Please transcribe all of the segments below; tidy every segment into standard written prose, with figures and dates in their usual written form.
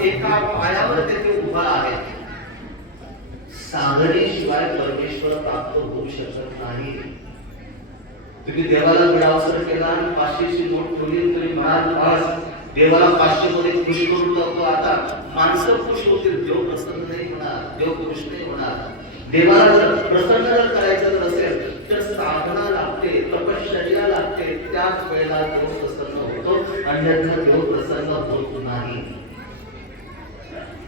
एका पायावर तेथे उभा आहे. साधनेशिवाय परमेश्वर प्राप्त होऊ शकत नाही. तुम्ही देवाला विडावसर केला आणि 500ची नोट ठेवली, तुम्ही म्हणाल बस देवाला 500 मध्ये खुश करून टाकतो. आता माणसं खुश होतील, देव प्रसन्न नाही होणार, देव खुश नाही होणार. देवाला जर प्रसन्न जर करायचं जर असेल तर साधना लागते, तपश्चर्या लागते, त्याच वेळेला देव प्रसन्न होतो, अन्यथा देव प्रसन्न होत नाही.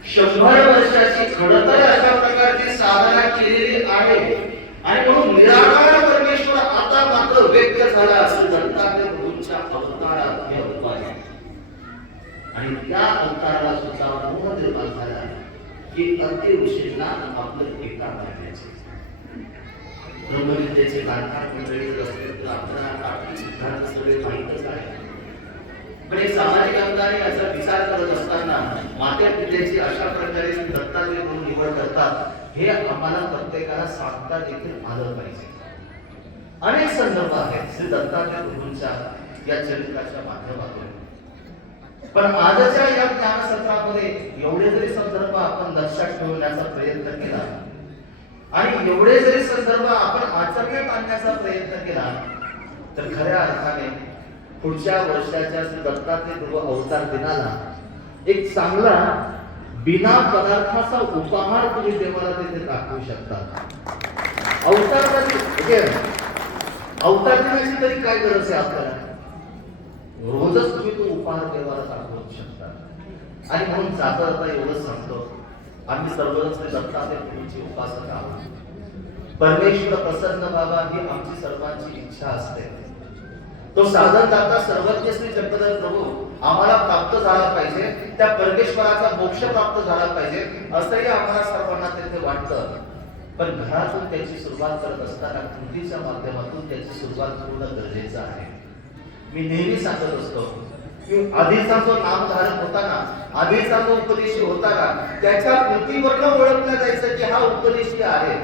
100 वर्षाची खडतर अशा प्रकारची साधना केलेली आहे आणि म्हणून निराकार परमेश्वर आता मात्र व्यक्त झाला असं दत्तात्रय प्रभूंच्या अवतारात हे अवतार आहे. आणि त्या अवताराला सुद्धा मोह निर्माण झाला की अंत्य ऋषींना आपलं एका करण्याचे. ब्रह्मविद्येचे कांठार मंडळी असतील तर आपल्याला आपली सिद्धांत सगळे माहीतच आहे. पण एक सामाजिक अंगाने याचा विचार करत असताना मात्या विद्येची अशा प्रकारे दत्तात्रय म्हणून निवड करतात हे आम्हाला प्रत्येकाला सांगता देखील आलं पाहिजे. अनेक संदर्भ आहेत श्री दत्तात्रय प्रभूंच्या या चरित्राच्या माध्यमातून. पण आजच्या या ज्ञानसत्रामध्ये एवढे जरी संदर्भ आपण लक्षात ठेवण्याचा प्रयत्न केला आणि एवढे जरी संदर्भ आपण आचरण्यात आणण्याचा प्रयत्न केला तर खऱ्या अर्थाने पुढच्या वर्षाच्या श्री दत्तात्रय प्रभू अवतार दिनाला एक चांगला बिना पदार्थाचा उपहार तुम्ही देवाला तिथे दाखवू शकता. अवतार दिनाची तरी काय गरज आहे आपल्याला? रोजच तुम्ही तो उपहार देवाला दाखवू शकता. आणि म्हणून जाता जाता एवढंच सांगतो, आम्ही सर्वजण श्री दत्तात्रय प्रभूंची उपासक आहोत. परमेश्वर प्रसन्न व्हावा ही आमची सर्वांची इच्छा असते. तो साधन दाता सर्वज्ञ श्री जगदत्त प्रभू आम्हाला प्राप्त झाला पाहिजे, त्या परमेश्वराचा मोक्ष प्राप्त झाला पाहिजे असंही आम्हाला सर्वांना तिथे वाटतं. पण घरातून त्याची सुरुवात करत असताना कृतीच्या माध्यमातून त्याची सुरुवात होणं गरजेचं आहे. मी नेहमी सांगत असतो की आधीचा जो नामधारक होता ना, आधीचा जो उपदेशी होता ना, त्याच्या कृतीवरनं ओळखलं जायचं की हा उपदेशी आहे.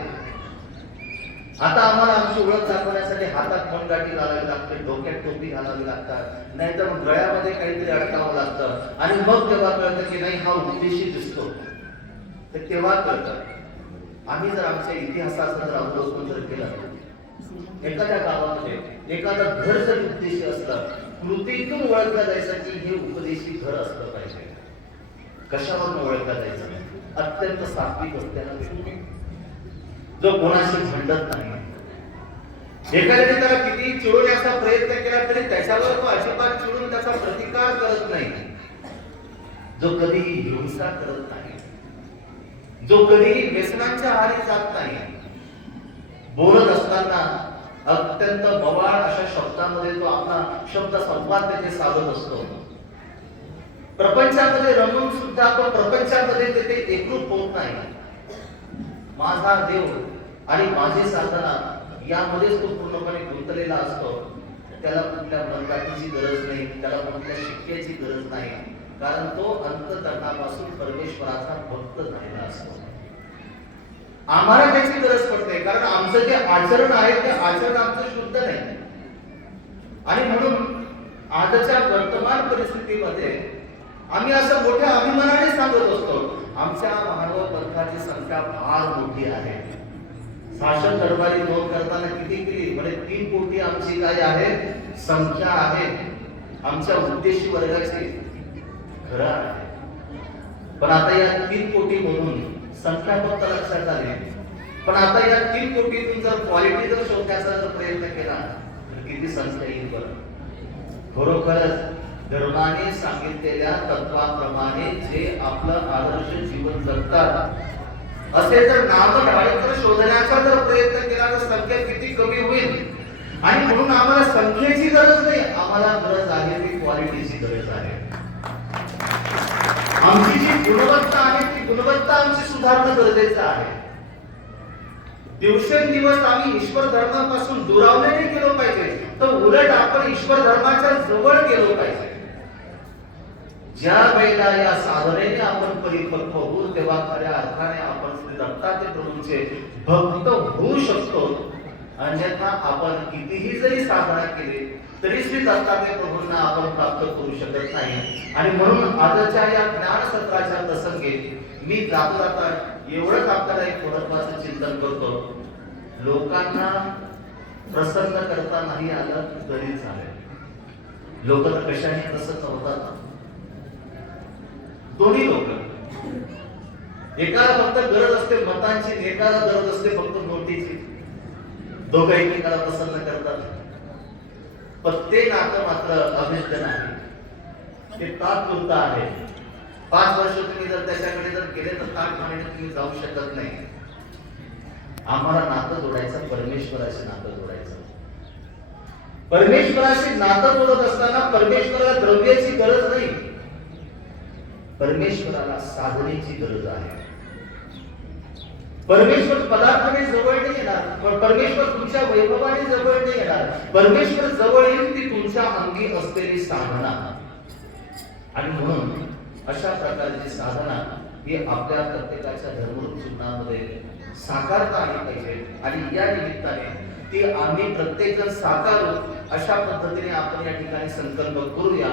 आता आम्हाला आमची ओळख दाखवण्यासाठी हातात मनगाठी घालावी लागते, डोक्यात टोपी घालावी लागतात, नाहीतर मग गळ्यामध्ये काहीतरी अडकावं लागतं आणि मग तेव्हा कळतं की नाही हा उपदेशी दिसतो. तर तेव्हा कळतं. आम्ही जर आमच्या इतिहासाचं जर अवलोकन जर केलं, एखाद्या गावामध्ये एखादं घर जर उपदेशी असलं, कृतीतून ओळखलं जायचं की हे उपदेशी घर असलं पाहिजे. कशावरून ओळखलं जायचं? अत्यंत सात्विक असल्यानं, जो कोणाशी भांडत नाही. एखाद्याने त्याला किती चिडवण्याचा प्रयत्न केला तरी त्याच्यावर तो अजिबात चिडून त्याचा प्रतिकार करत नाही. जो कधीही हिंसा करत नाही, जो कधीही व्यसनांच्या आहारी जात नाही. बोलत असताना अत्यंत मवाळ अशा शब्दामध्ये तो आपला शब्द संवाद तेथे साधत असतो. प्रपंचामध्ये रमून सुद्धा तो प्रपंचामध्ये तेथे एकरूप होत नाही. माझा देव आणि माझी साधना यामध्येच तो पूर्णपणे गुंतलेला असतो. त्याला कुठल्या मनगाठीची गरज नाही, त्याला कुठल्या शिक्क्याची गरज नाही, कारण तो अंतःकरणापासून परमेश्वराचा भक्त झालेला असतो. आम्हाला त्याची गरज पडते, कारण आमचं जे आचरण आहे ते आचरण आमचं शुद्ध नाही. आणि म्हणून आजच्या वर्तमान परिस्थितीमध्ये आम्ही असं मोठ्या अभिमानाने सांगत असतो, आमच्या मानव पंथाची संख्या फार मोठी आहे. शासन दरबारी नोंद करताना किती केली म्हणजे 3 कोटी आमची काय आहे संख्या आहे. आमच्या उद्देशी वर्गाची खरं आहे. पण आता या 3 कोटी म्हणून संख्या फक्त लक्षात आली, पण आता या 3 कोटीतून जर क्वालिटी जर शोधण्याचा जर प्रयत्न केला तर किती संख्या येईल बरं? खरोखरच धर्माने सांगितलेल्या तत्वाप्रमाणे जे आपलं आदर्श जीवन जगतात असे जर नामधारक जर शोधण्याचा जर प्रयत्न केला तर संख्या किती कमी होईल. आणि म्हणून आम्हाला संख्येची गरज नाही, आम्हाला गरज आहे ती क्वालिटीची गरज आहे. आमची जी गुणवत्ता आहे ती गुणवत्ता आमची सुधारणं गरजेचं आहे. दिवसेंदिवस आम्ही ईश्वर धर्मापासून दुरावले नाही गेलो पाहिजे, तर उलट आपण ईश्वर धर्माच्या जवळ गेलो पाहिजे. ज्या वेळेला या साधनेने आपण परिपक्व होऊ तेव्हा खऱ्या अर्थाने आपण श्री दत्तात्रय प्रभूंचे भक्त होऊ शकतो. अन्यथा आपण कितीही जरी साधना केली तरी श्री दत्तात्रय प्रभूंना आपण प्राप्त करू शकत नाही. आणि म्हणून आजच्या या ज्ञान सत्राच्या मी जाता जाता एवढंच आपल्याला एक महत्वाचं चिंतन करतो, लोकांना प्रसन्न करता नाही आलं तरी चालेल. लोक तर कशाने प्रसन्न होतात. दोन्ही लोक, एकाला फक्त गरज असते मतांची, एकाला गरज असते फक्त नोटीची. दोघं एकमेकाला प्रसन्न करतात, पण ते नातं मात्र अभिष्ट नाही. ते तात्पुरतं आहे. 5 वर्ष तुम्ही जर त्याच्याकडे जर गेले तर ताट मानेने तुम्ही जाऊ शकत नाही. आम्हाला नातं जोडायचं परमेश्वराशी नातं जोडायचं. परमेश्वराशी नातं जोडत असताना परमेश्वराला द्रव्याची गरज नाही, परमेश्वराला साधनेची गरज आहे. परमेश्वर पदार्थाने जवळ नाही येणार, परमेश्वर तुमच्या वैभवाने जवळ नाही येणार. परमेश्वर जवळ येईल ती तुमच्या अंगी असलेली साधना. आणि म्हणून अशा प्रकारची साधना ही आपल्या प्रत्येकाच्या धर्मरूप जीवनामध्ये साकारता आली पाहिजे. आणि या निमित्ताने ती आम्ही प्रत्येकजण साकारू अशा पद्धतीने आपण या ठिकाणी संकल्प करूया.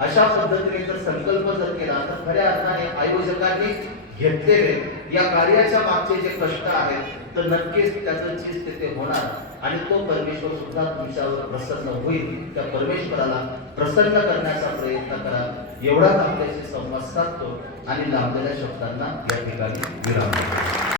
अशा पद्धतीने जर संकल्प जर केला तर खऱ्या अर्थाने आयोजकांनी घेतलेले या कार्याच्या मागचे जे कष्ट आहेत तर नक्कीच त्याचं चीज तिथे होणार आणि तो परमेश्वर सुद्धा तुमच्यावर प्रसन्न होईल. त्या परमेश्वराला प्रसन्न करण्याचा प्रयत्न करा. एवढाच आपल्याशी संवाद साधतो आणि लाभलेल्या शब्दांना या ठिकाणी विराम.